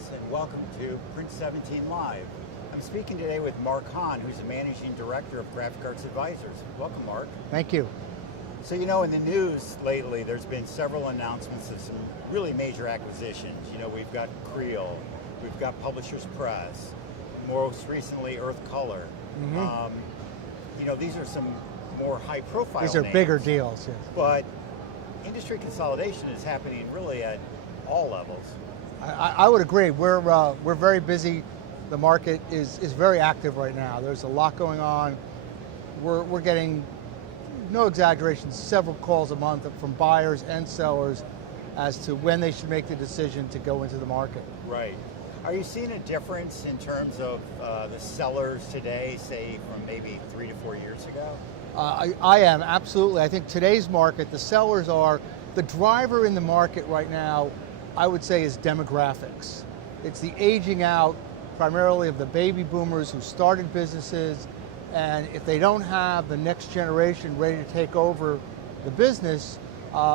friends, and welcome to Print 17 Live. I'm speaking today with Mark Hahn, who's the Managing Director of Graphic Arts Advisors. Welcome, Mark. Thank you. So you know, in the news lately, there's been several announcements of some really major acquisitions. You know, we've got Creel, we've got Publishers Press, most recently Earth Color. You know, these are some more high-profile These are names, bigger deals. Yes. but industry consolidation is happening really at all levels. I would agree. We're very busy. The market is very active right now. There's a lot going on. We're getting, no exaggeration, several calls a month from buyers and sellers as to when they should make the decision to go into the market. Right. Are you seeing a difference in terms of the sellers today, say from maybe 3 to 4 years ago? I am, absolutely. I think today's market, the sellers are, the driver in the market right now, I would say, is demographics. It's the aging out primarily of the baby boomers who started businesses, and if they don't have the next generation ready to take over the business,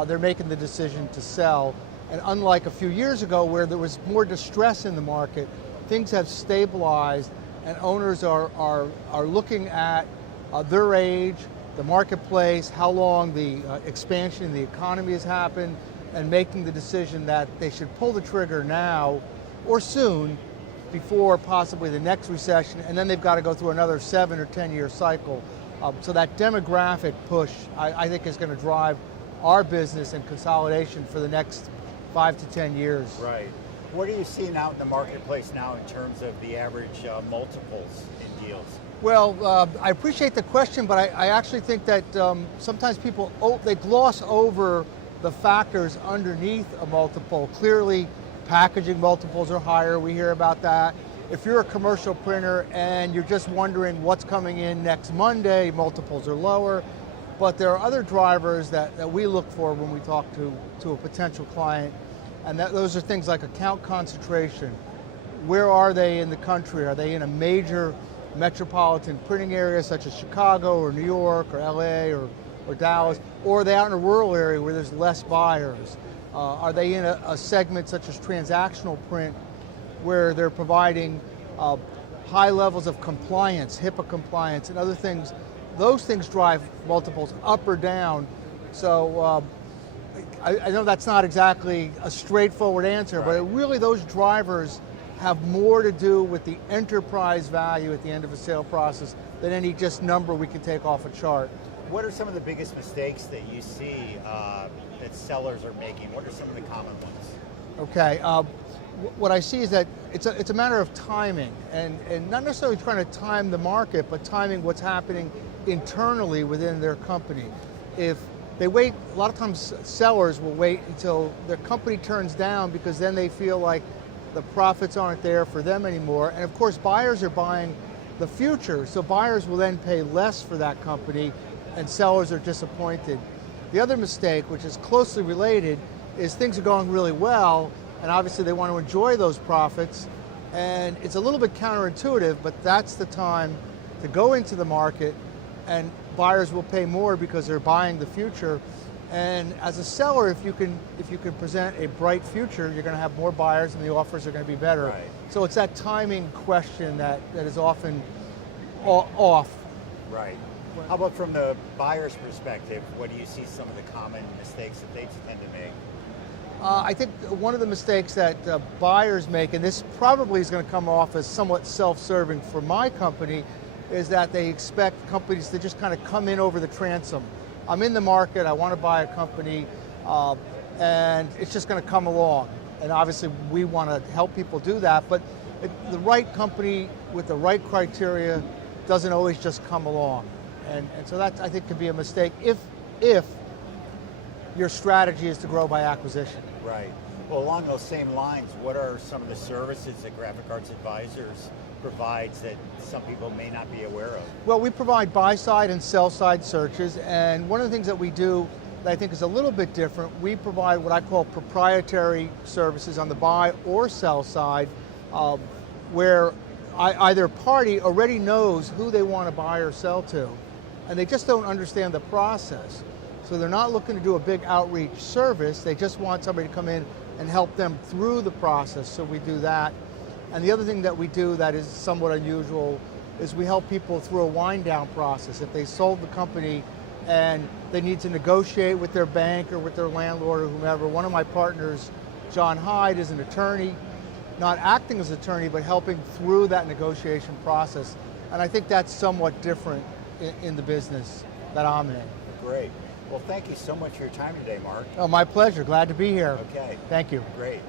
they're making the decision to sell. And unlike a few years ago where there was more distress in the market, things have stabilized and owners are looking at their age, the marketplace, how long the expansion in the economy has happened, and making the decision that they should pull the trigger now or soon before possibly the next recession, and then they've got to go through another 7 or 10 year cycle. So that demographic push, I think, is going to drive our business and consolidation for the next 5 to 10 years. Right. What are you seeing out in the marketplace now in terms of the average multiples in deals? Well, I appreciate the question, but I actually think that sometimes people, they gloss over the factors underneath a multiple. Clearly, packaging multiples are higher, we hear about that. If you're a commercial printer and you're just wondering what's coming in next Monday, multiples are lower. But there are other drivers that we look for when we talk to a potential client, and those are things like account concentration. Where are they in the country? Are they in a major metropolitan printing area such as Chicago or New York or LA or Dallas, or are they out in a rural area where there's less buyers? Are they in a segment such as transactional print where they're providing high levels of compliance, HIPAA compliance and other things? Those things drive multiples up or down. So I know that's not exactly a straightforward answer, right, but really those drivers have more to do with the enterprise value at the end of a sale process than any just number we can take off a chart. What are some of the biggest mistakes that you see that sellers are making? What are some of the common ones? Okay, what I see is that it's a matter of timing, and not necessarily trying to time the market, but timing what's happening internally within their company. If they wait, a lot of times sellers will wait until their company turns down because then they feel like the profits aren't there for them anymore. And of course, buyers are buying the future, so buyers will then pay less for that company and sellers are disappointed. The other mistake, which is closely related, is things are going really well and obviously they want to enjoy those profits, and it's a little bit counterintuitive, but that's the time to go into the market, and buyers will pay more because they're buying the future. And as a seller, if you can present a bright future, you're going to have more buyers and the offers are going to be better. Right. So it's that timing question that is often off. Right. How about from the buyer's perspective? What do you see some of the common mistakes that they tend to make? I think one of the mistakes that buyers make, and this probably is going to come off as somewhat self-serving for my company, is that they expect companies to just kind of come in over the transom. I'm in the market, I want to buy a company, and it's just going to come along. And obviously we want to help people do that, but the right company with the right criteria doesn't always just come along. And so that, I think, could be a mistake if your strategy is to grow by acquisition. Right. Well, along those same lines, what are some of the services that Graphic Arts Advisors provides that some people may not be aware of? Well, we provide buy-side and sell-side searches, and one of the things that we do that I think is a little bit different, we provide what I call proprietary services on the buy or sell side, where either party already knows who they want to buy or sell to, and they just don't understand the process. So they're not looking to do a big outreach service, they just want somebody to come in, and help them through the process, so we do that. And the other thing that we do that is somewhat unusual is we help people through a wind down process. If they sold the company and they need to negotiate with their bank or with their landlord or whomever, one of my partners, John Hyde, is an attorney, not acting as an attorney, but helping through that negotiation process. And I think that's somewhat different in the business that I'm in. Great. Well, thank you so much for your time today, Mark. Oh, my pleasure. Glad to be here. Okay. Thank you. Great.